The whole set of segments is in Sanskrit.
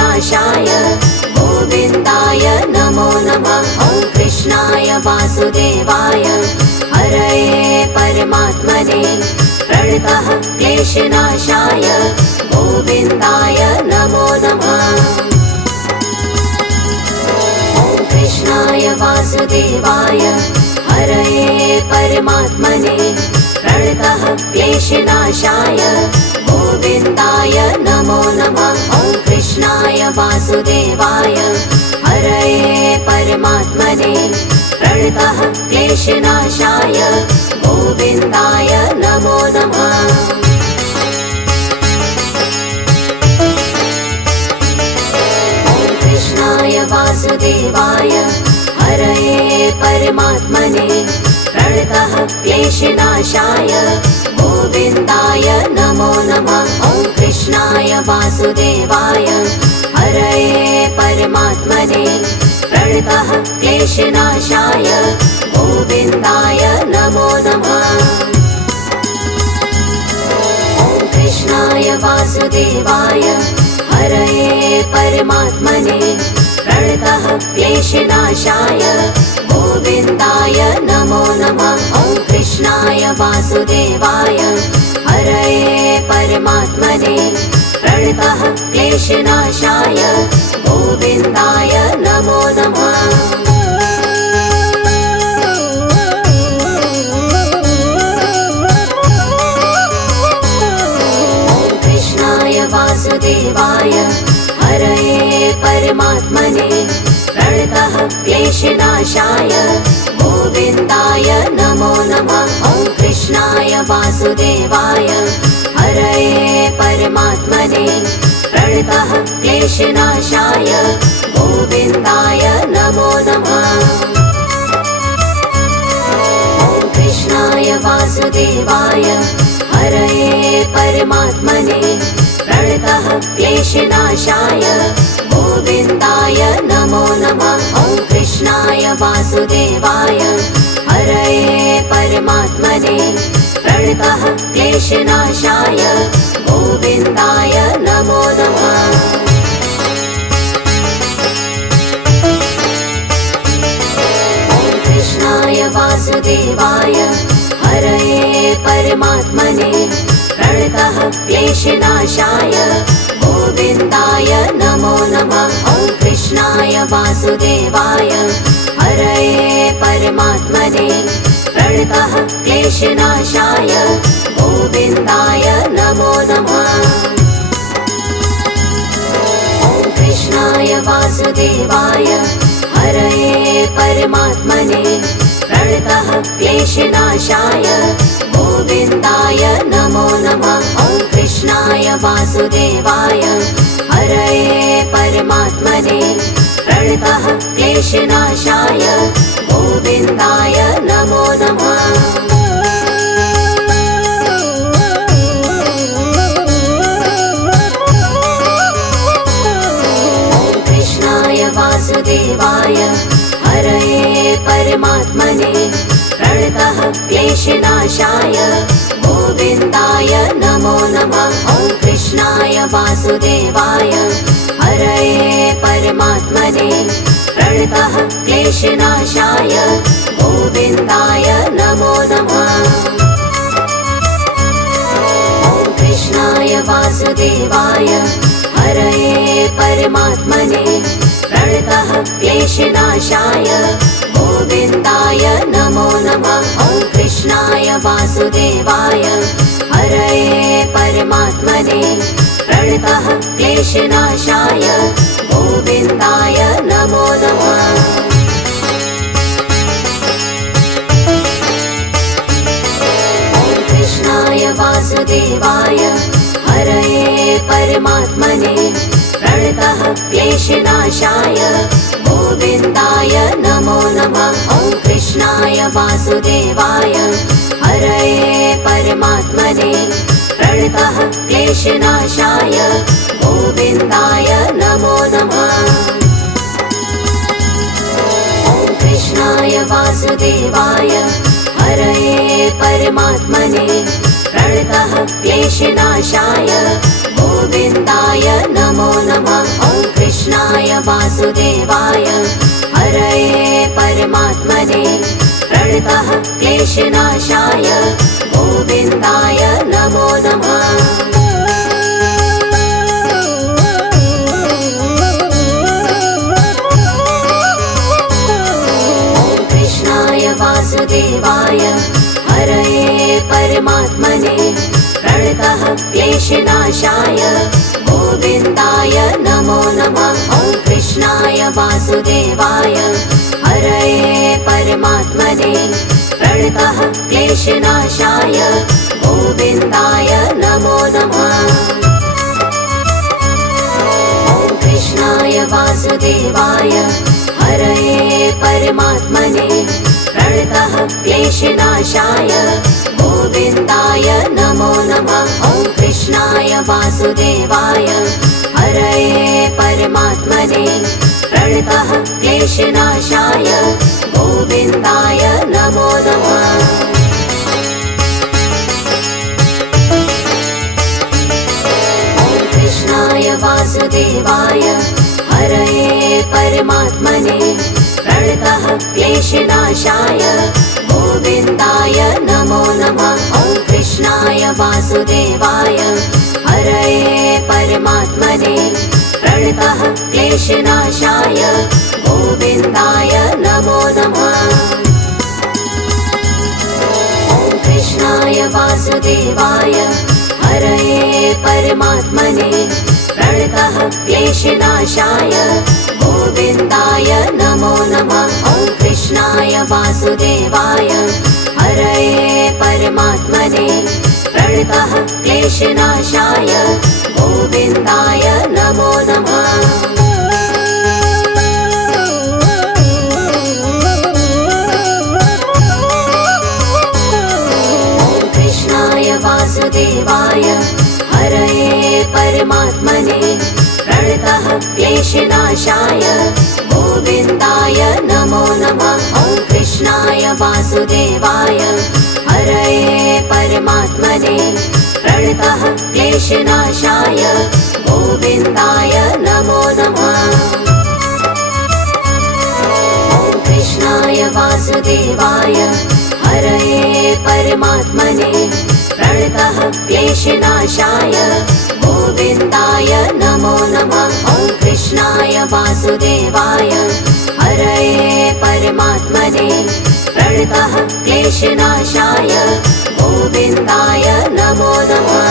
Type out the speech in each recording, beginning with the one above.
क्लेशनाशाय गोविन्दाय नमो नमः। ॐ कृष्णाय वासुदेवाय हरये परमात्मने प्रणतः क्लेशनाशाय गोविन्दाय नमो नमः। ॐ कृष्णाय वासुदेवाय हरये परमात्मने प्रणतः क्लेशनाशाय गोविन्दाय नमो नमः। ॐ कृष्णाय वासुदेवाय हरये परमात्मने प्रणतः क्लेशनाशाय गोविन्दाय नमो नमः। ॐ कृष्णाय वासुदेवाय हरये परमात्मने प्रणतः क्लेशनाशाय गोविन्दाय नमो नमः। ॐ कृष्णाय वासुदेवाय हरये परमात्मने प्रणतः क्लेशनाशाय गोविन्दाय नमो नमः। ॐ कृष्णाय वासुदेवाय हरये परमात्मने प्रणतः क्लेशनाशाय गोविन्दाय नमो नमः। ॐ कृष्णाय वासुदेवाय हरये परमात्मने प्रणतः क्लेशनाशाय गोविन्दाय नमो नमः। ॐ कृष्णाय वासुदेवाय हरये परमात्मने प्रणतः क्लेशनाशाय गोविन्दाय नमो नमः। ॐ कृष्णाय वासुदेवाय हरये परमात्मने प्रणतः क्लेशनाशाय गोविन्दाय नमो नमः। ॐ कृष्णाय वासुदेवाय हरये परमात्मने प्रणतः क्लेशनाशाय गोविन्दाय नमो नमः। ॐ कृष्णाय वासुदेवाय हरये परमात्मने प्रणतः क्लेशनाशाय गोविन्दाय नमो नमः। ॐ कृष्णाय वासुदेवाय हरये परमात्मने प्रणतः क्लेशनाशाय गोविन्दाय नमो नमः। ॐ कृष्णाय वासुदेवाय हरये परमात्मने प्रणतः क्लेशनाशाय गोविन्दाय नमो नमः। ॐ कृष्णाय वासुदेवाय हरये परमात्मने प्रणतः क्लेशनाशाय गोविन्दाय नमो नमः। ॐ कृष्णाय वासुदेवाय हरये परमात्मने प्रणतः क्लेशनाशाय गोविन्दाय नमो नमः। ॐ कृष्णाय वासुदेवाय हरये परमात्मने प्रणतः क्लेशनाशाय गोविन्दाय नमो नमः। ॐ कृष्णाय वासुदेवाय हरये परमात्मने प्रणतः क्लेशनाशाय गोविन्दाय नमो नमः। ॐ कृष्णाय वासुदेवाय हरये परमात्मने प्रणतः क्लेशनाशाय गोविन्दाय नमो नमः। ॐ कृष्णाय वासुदेवाय हरये परमात्मने प्रणतः क्लेशनाशाय गोविन्दाय नमो नमः। ॐ कृष्णाय वासुदेवाय हरये परमात्मने प्रणतः क्लेशनाशाय गोविन्दाय नमो नमः। ॐ कृष्णाय वासुदेवाय हरये परमात्मने प्रणतः क्लेशनाशाय गोविन्दाय नमो नमः। ॐ कृष्णाय वासुदेवाय हरये परमात्मने प्रणतः क्लेशनाशाय गोविन्दाय नमो नमः। ॐ वासुदेवाय हरये परमात्मने प्रणतः क्लेशनाशाय गोविन्दाय नमो नमः। वासुदेवाय हरये परमात्मने प्रणतः क्लेशनाशाय गोविन्दाय नमो नमः। ॐ कृष्णाय वासुदेवाय हरये परमात्मने प्रणतः क्लेशनाशाय गोविन्दाय नमो नमः। ॐ कृष्णाय वासुदेवाय हरये परमात्मने प्रणतः क्लेशनाशाय गोविन्दाय नमो नमः। ॐ कृष्णाय वासुदेवाय हरये परमात्मने प्रणतः क्लेशनाशाय गोविन्दाय नमो नमः। ॐ कृष्णाय वासुदेवाय हरये परमात्मने प्रणतः क्लेशनाशाय गोविन्दाय नमो नमः। ॐ कृष्णाय वासुदेवाय हरये परमात्मने प्रणतः क्लेशनाशाय गोविन्दाय नमो नमः। ॐ कृष्णाय वासुदेवाय हरये परमात्मने प्रणतः क्लेशनाशाय गोविन्दाय नमो नमः। ॐ कृष्णाय वासुदेवाय हरये परमात्मने प्रणतः क्लेशनाशाय गोविन्दाय नमो नमः। ॐ कृष्णाय वासुदेवाय हरये परमात्मने प्रणतः क्लेशनाशाय गोविन्दाय नमो नमः। ॐ कृष्णाय वासुदेवाय हरये परमात्मने प्रणतः क्लेशनाशाय गोविन्दाय नमो नमः। ॐ कृष्णाय वासुदेवाय हरये परमात्मने प्रणतः क्लेशनाशाय गोविन्दाय नमो नमः। ॐ कृष्णाय वासुदेवाय हरये परमात्मने प्रणतः क्लेशनाशाय गोविन्दाय नमो नमः।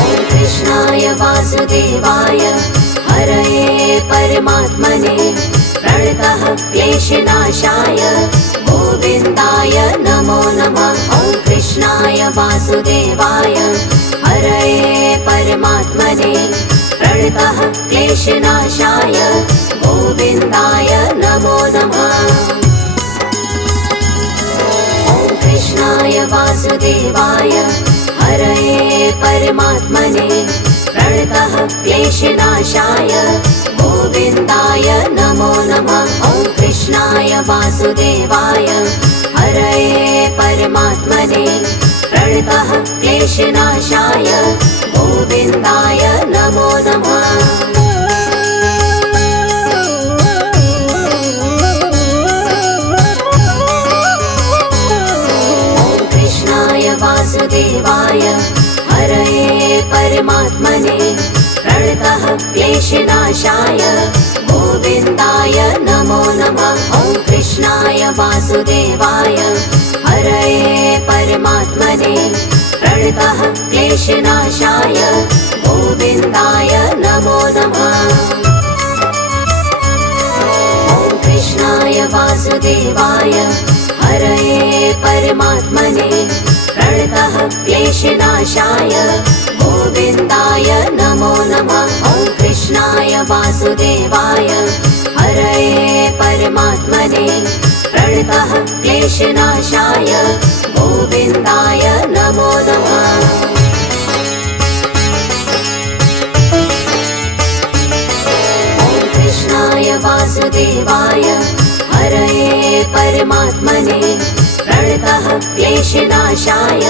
ॐ कृष्णाय वासुदेवाय हरये परमात्मने प्रणतः क्लेशनाशाय गोविन्दाय नमो नमः। ॐ कृष्णाय वासुदेवाय हरये परमात्मने प्रणतः क्लेशनाशाय गोविन्दाय नमो नमः। ॐ कृष्णाय वासुदेवाय हरये परमात्मने प्रणतः क्लेशनाशाय गोविन्दाय नमो नमः। ॐ कृष्णाय वासुदेवाय हरये परमात्मने प्रणतः क्लेशनाशाय गोविन्दाय नमो नमः। ॐ कृष्णाय वासुदेवाय हरये परमात्मने प्रणतः क्लेशनाशाय गोविन्दाय नमो नमः। ॐ कृष्णाय वासुदेवाय हरये परमात्मने प्रणतः क्लेशनाशाय गोविन्दाय नमो नमः। ॐ कृष्णाय वासुदेवाय हरये परमात्मने प्रणतः क्लेशनाशाय गोविन्दाय नमो नमः। ॐ कृष्णाय वासुदेवाय हरये परमात्मने प्रणतः क्लेशनाशाय गोविन्दाय नमो नमः। ॐ कृष्णाय वासुदेवाय हरये परमात्मने प्रणतः क्लेशनाशाय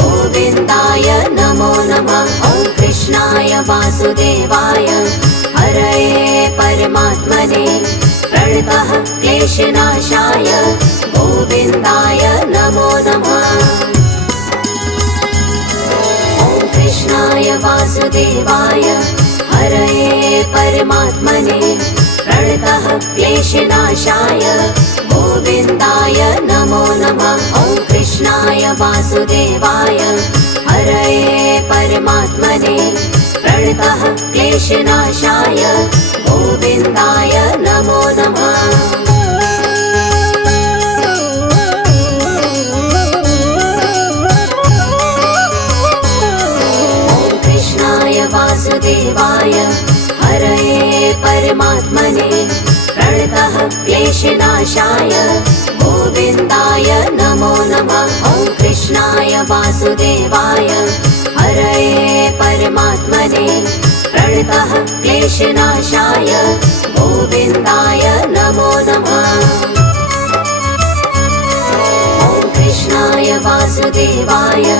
गोविन्दाय नमो नमः। ॐ कृष्णाय वासुदेवाय हरये परमात्मने प्रणतः क्लेशनाशाय गोविन्दाय नमो नमः। ॐ कृष्णाय वासुदेवाय हरये परमात्मने प्रणतः क्लेशनाशाय गोविन्दाय नमो नमः। ॐ कृष्णाय वासुदेवाय हरये परमात्मने प्रणतः क्लेशनाशाय गोविन्दाय नमो नमः। ॐ कृष्णाय वासुदेवाय हरये परमात्मने प्रणतः क्लेशनाशाय गोविन्दाय नमो नमः। ॐ कृष्णाय वासुदेवाय हरये परमात्मने प्रणतः क्लेशनाशाय गोविन्दाय नमो नमः। ॐ कृष्णाय वासुदेवाय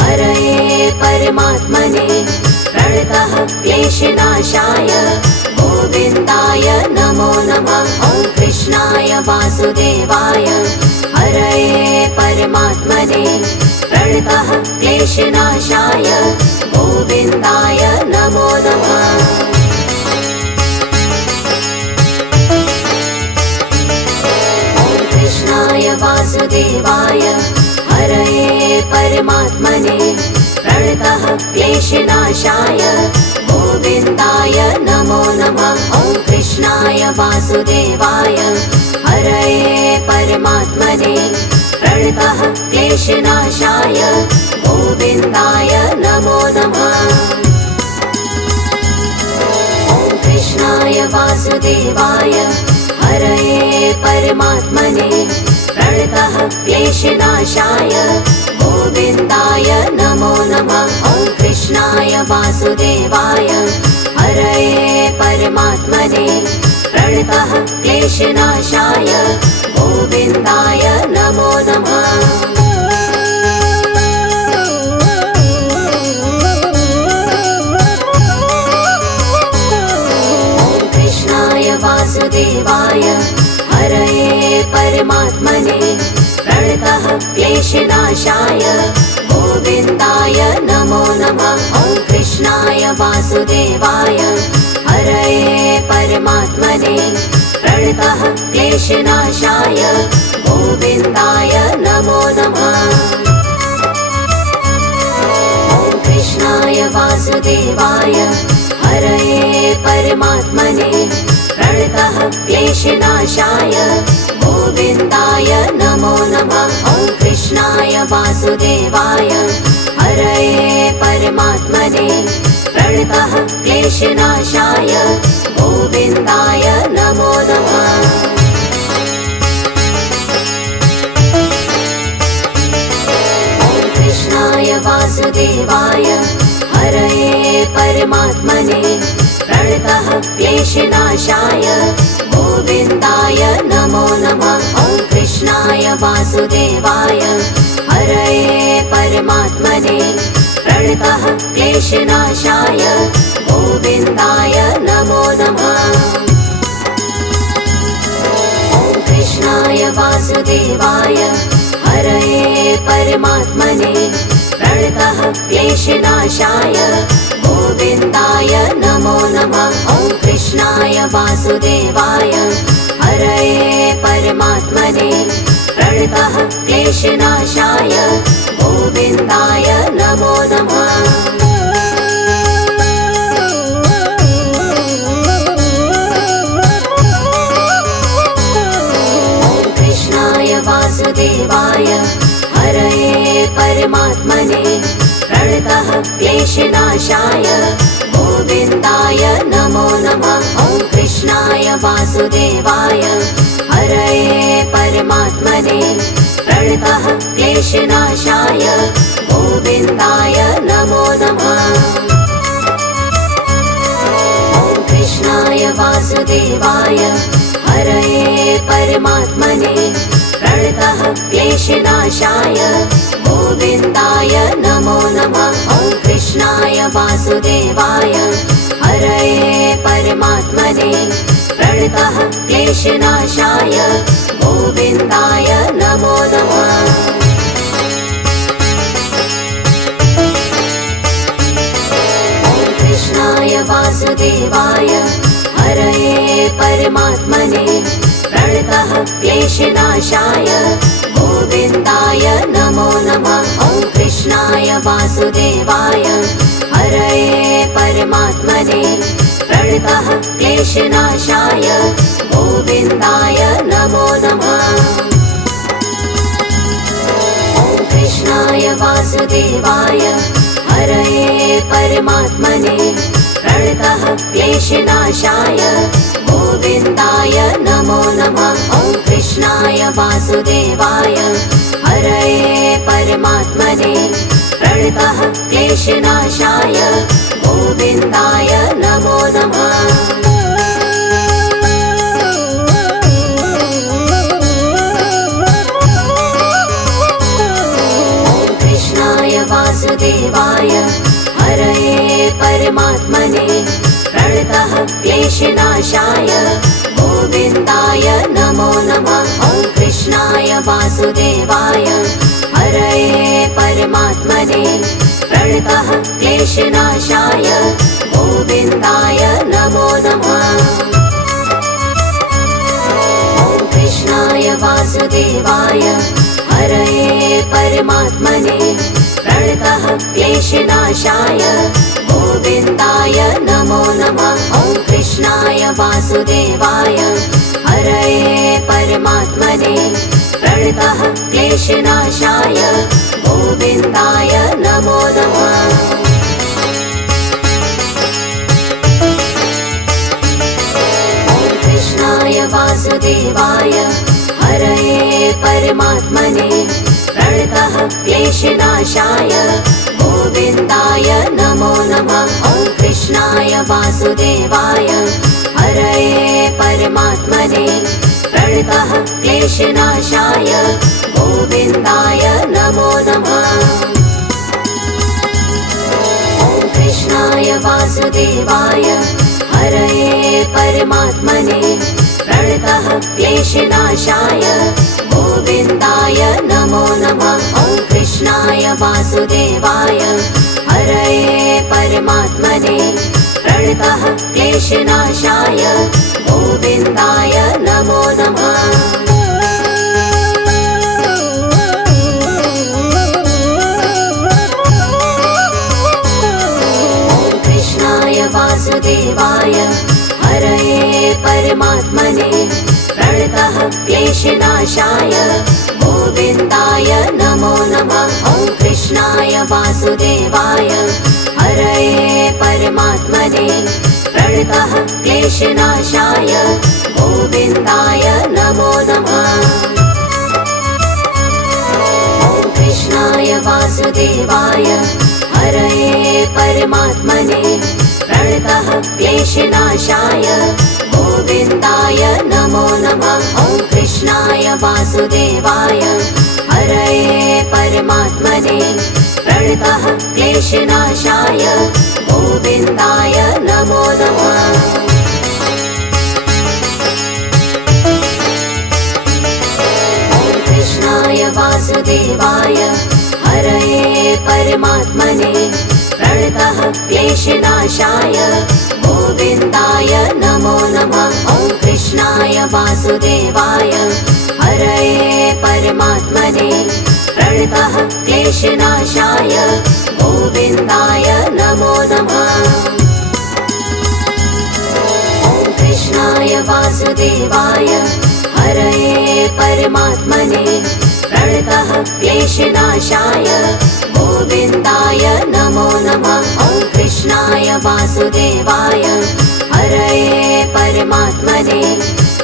हरये परमात्मने प्रणतः क्लेशनाशाय गोविन्दाय नमो नमः। ॐ कृष्णाय वासुदेवाय हरये परमात्मने प्रणतः क्लेशनाशाय गोविन्दाय नमो नमः। ॐ कृष्णाय वासुदेवाय हरये परमात्मने प्रणतः क्लेशनाशाय गोविन्दाय नमो नमः। ॐ कृष्णाय वासुदेवाय हरये परमात्मने प्रणतः क्लेशनाशाय गोविन्दाय नमो नमः। ॐ कृष्णाय वासुदेवाय हरये परमात्मने प्रणतः क्लेशनाशाय गोविन्दाय नमो नमः। ॐ कृष्णाय वासुदेवाय हरये परमात्मने प्रणतः क्लेशनाशाय गोविन्दाय नमो नमः। ॐ कृष्णाय वासुदेवाय हरये परमात्मने प्रणतः क्लेशनाशाय गोविन्दाय नमो नमः। ॐ कृष्णाय वासुदेवाय हरये परमात्मने प्रणतः क्लेशनाशाय गोविन्दाय नमो नमः। ॐ कृष्णाय वासुदेवाय हरये परमात्मने प्रणतः क्लेशनाशाय गोविन्दाय नमो नमः। ॐ कृष्णाय वासुदेवाय हरये परमात्मने प्रणतः क्लेशनाशाय गोविन्दाय नमो नमः। ॐ कृष्णाय वासुदेवाय हरये परमात्मने प्रणतः क्लेशनाशाय गोविन्दाय नमो नमः। ॐ कृष्णाय वासुदेवाय हरये परमात्मने प्रणतः क्लेशनाशाय गोविन्दाय नमो नमः। ॐ कृष्णाय वासुदेवाय हरये परमात्मने प्रणतः क्लेशनाशाय गोविन्दाय नमो नमः। ॐ कृष्णाय वासुदेवाय हरये परमात्मने प्रणतः क्लेशनाशाय गोविन्दाय नमो नमः। ॐ कृष्णाय वासुदेवाय हरये परमात्मने प्रणतः क्लेशनाशाय गोविन्दाय नमो नमः। ॐ कृष्णाय वासुदेवाय हरये परमात्मने प्रणतः क्लेशनाशाय गोविन्दाय नमो नमः। ॐ कृष्णाय वासुदेवाय हरये परमात्मने प्रणतः क्लेशनाशाय गोविन्दाय नमो नमः। वासुदेवाय हरये परमात्मने प्रणतः क्लेशनाशाय गोविन्दाय नमो नमः। ॐ कृष्णाय वासुदेवाय हरये परमात्मने प्रणतः क्लेशनाशाय गोविन्दाय नमो नमः। ॐ कृष्णाय वासुदेवाय हरये परमात्मने प्रणतः क्लेशनाशाय गोविन्दाय नमो नमः। ॐ कृष्णाय वासुदेवाय हरये परमात्मने प्रणतः क्लेशनाशाय गोविन्दाय नमो नमः। ॐ कृष्णाय वासुदेवाय हरये परमात्मने प्रणतः क्लेशनाशाय गोविन्दाय नमो नमः। ॐ कृष्णाय वासुदेवाय हरये परमात्मने प्रणतः क्लेशनाशाय गोविन्दाय नमो नमः। ॐ कृष्णाय वासुदेवाय हरये परमात्मने प्रणतः क्लेशनाशाय गोविन्दाय नमो नमः। ॐ कृष्णाय वासुदेवाय हरये परमात्मने प्रणतः क्लेशनाशाय गोविन्दाय नमो नमः। ॐ कृष्णाय वासुदेवाय हरये परमात्मने प्रणतः क्लेशनाशाय गोविन्दाय नमो नमः। ॐ कृष्णाय वासुदेवाय हरये परमात्मने प्रणतः क्लेशनाशाय गोविन्दाय नमो नमः। ॐ कृष्णाय वासुदेवाय हरये परमात्मने प्रणतः क्लेशनाशाय गोविन्दाय नमो नमः। ॐ कृष्णाय वासुदेवाय हरये परमात्मने प्रणतः क्लेशनाशाय गोविन्दाय नमो नमः। ॐ कृष्णाय वासुदेवाय हरये परमात्मने प्रणतः क्लेशनाशाय गोविन्दाय नमो नमः। ॐ कृष्णाय वासुदेवाय हरये परमात्मने प्रणतः क्लेशनाशाय गोविन्दाय नमो नमः। ॐ कृष्णाय वासुदेवाय हरये परमात्मने प्रणतः क्लेशनाशाय गोविन्दाय नमो नमः। ॐ कृष्णाय वासुदेवाय हरये परमात्मने प्रणतः क्लेशनाशाय गोविन्दाय नमो नमः। ॐ कृष्णाय वासुदेवाय हरये परमात्मने प्रणतः क्लेशनाशाय गोविन्दाय नमो नमः। ॐ कृष्णाय वासुदेवाय हरये परमात्मने प्रणतः क्लेशनाशाय गोविन्दाय नमो नमः। ॐ कृष्णाय वासुदेवाय हरये परमात्मने प्रणतः क्लेशनाशाय गोविन्दाय नमो नमः। ॐ कृष्णाय वासुदेवाय हरये परमात्मने प्रणतः क्लेशनाशाय गोविन्दाय नमो नमः। ॐ कृष्णाय वासुदेवाय हरये परमात्मने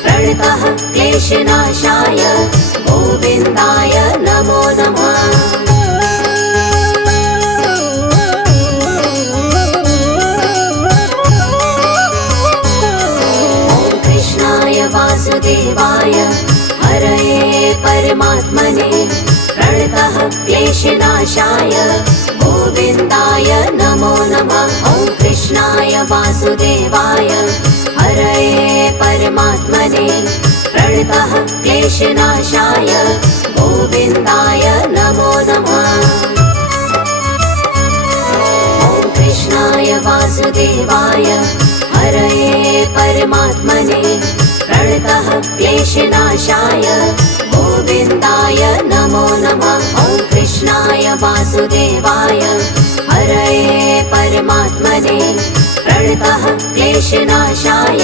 प्रणतः क्लेशनाशाय गोविन्दाय नमो नमः। ॐ कृष्णाय वासुदेवाय हरये परमात्मने प्रणतः क्लेशनाशाय गोविन्दाय कृष्णाय नमो नमः। ॐ कृष्णाय वासुदेवाय हरये परमात्मने प्रणतः क्लेशनाशाय गोविन्दाय नमो नमः। ॐ कृष्णाय वासुदेवाय हरये परमात्मने प्रणतः क्लेशनाशाय गोविन्दाय नमो नमः। ॐ कृष्णाय वासुदेवाय हरये परमात्मने प्रणतः क्लेशनाशाय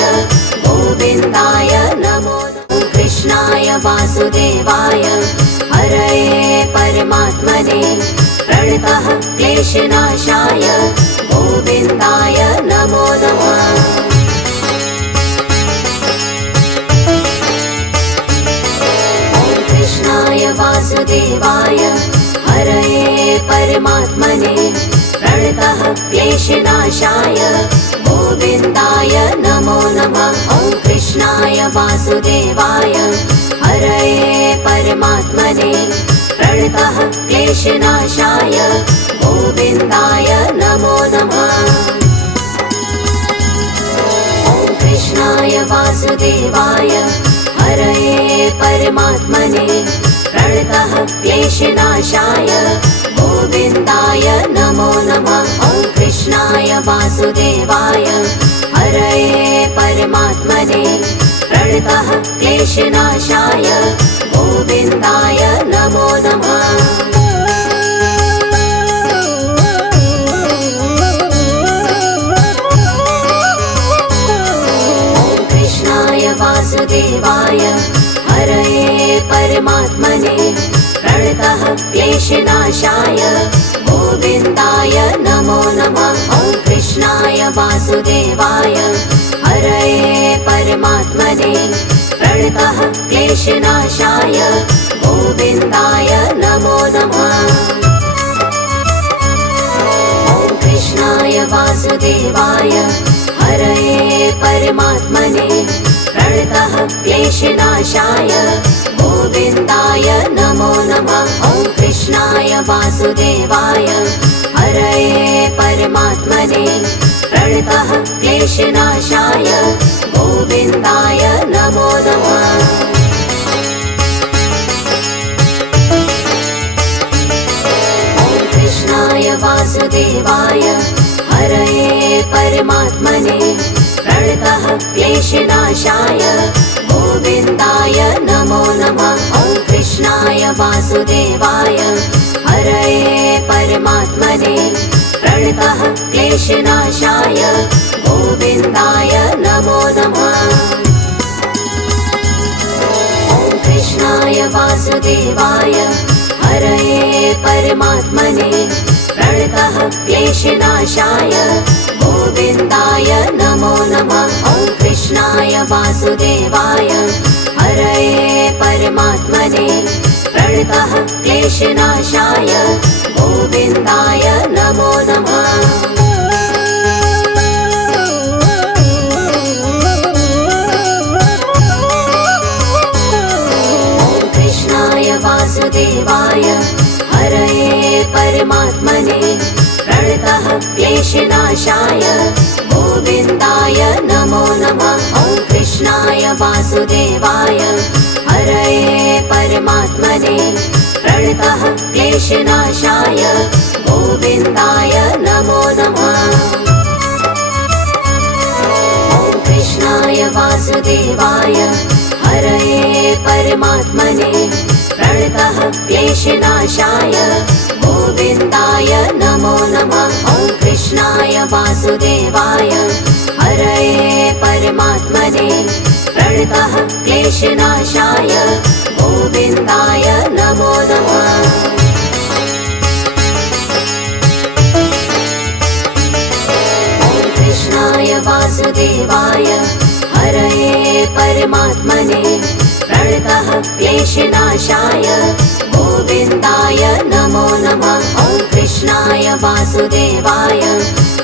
गोविन्दाय नमो नमः। ॐ कृष्णाय वासुदेवाय हरये परमात्मने प्रणतः क्लेशनाशाय गोविन्दाय नमो नमः। कृष्णाय वासुदेवाय हरये परमात्मने प्रणतः क्लेशनाशाय गोविन्दाय नमो नमः। ॐ कृष्णाय वासुदेवाय हरये परमात्मने प्रणतः क्लेशनाशाय गोविन्दाय नमो नमः। ॐ कृष्णाय वासुदेवाय हरये परमात्मने प्रणतः क्लेशनाशाय गोविन्दाय नमो नमः। ॐ कृष्णाय वासुदेवाय हरये परमात्मने प्रणतः क्लेशनाशाय गोविन्दाय नमो नमः। वासुदेवाय हरये परमात्मने प्रणतः क्लेशनाशाय गोविन्दाय नमो नमः। ॐ कृष्णाय वासुदेवाय हरये परमात्मने प्रणतः क्लेशनाशाय गोविन्दाय नमो नमः। ॐ कृष्णाय वासुदेवाय हरये परमात्मने प्रणतः क्लेशनाशाय गोविन्दाय नमो नमः। ॐ कृष्णाय वासुदेवाय हरये परमात्मने प्रणतः क्लेशनाशाय गोविन्दाय नमो नमः। ॐ कृष्णाय वासुदेवाय हरये परमात्मने प्रणतः क्लेशनाशाय गोविन्दाय नमो नमः। ॐ कृष्णाय वासुदेवाय हरये परमात्मने प्रणतः क्लेशनाशाय गोविन्दाय नमो नमः। ॐ कृष्णाय वासुदेवाय हरये परमात्मने प्रणतः क्लेशनाशाय गोविन्दाय नमो नमः। ॐ कृष्णाय वासुदेवाय हरये परमात्मने प्रणतः क्लेशनाशाय गोविन्दाय नमो नमः। ॐ कृष्णाय वासुदेवाय हरये परमात्मने प्रणतः क्लेशनाशाय गोविन्दाय नमो नमः। ॐ कृष्णाय वासुदेवाय हरये परमात्मने प्रणतः क्लेशनाशाय गोविन्दाय नमो नमः। ॐ कृष्णाय वासुदेवाय हरये परमात्मने प्रणतः क्लेशनाशाय गोविन्दाय नमो नमः। ॐ कृष्णाय वासुदेवाय हरये परमात्मने प्रणतः क्लेशनाशाय गोविन्दाय नमो नमः। ॐ कृष्णाय वासुदेवाय हरये परमात्मने प्रणतः क्लेशनाशाय गोविन्दाय नमो नमः। ॐ कृष्णाय वासुदेवाय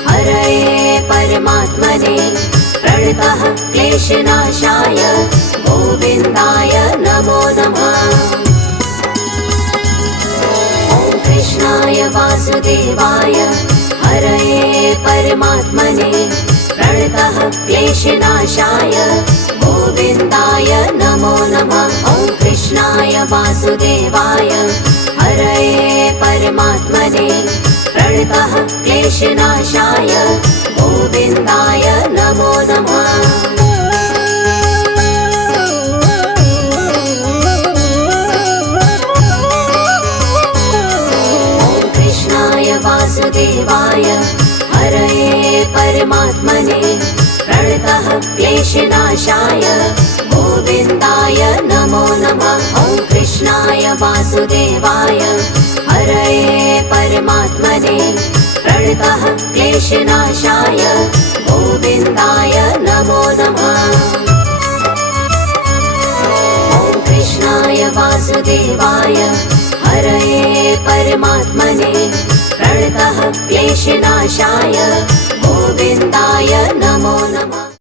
हरये परमात्मने प्रणतः क्लेशनाशाय गोविन्दाय नमो नमः। ॐ कृष्णाय वासुदेवाय प्रणतः क्लेशनाशाय गोविन्दाय नमो नमः। ॐ कृष्णाय वासुदेवाय हरये परमात्मने प्रणतः क्लेशनाशाय गोविन्दाय नमो नमः। वासुदेवाय हरये परमात्मने प्रणतः क्लेशनाशाय गोविन्दाय नमो नमः। ॐ कृष्णाय वासुदेवाय हरये परमात्मने प्रणतः क्लेशनाशाय गोविन्दाय नमो नमः। ॐ कृष्णाय वासुदेवाय हरये परमात्मने प्रणतः क्लेशनाशाय गोविन्दाय नमो नमः।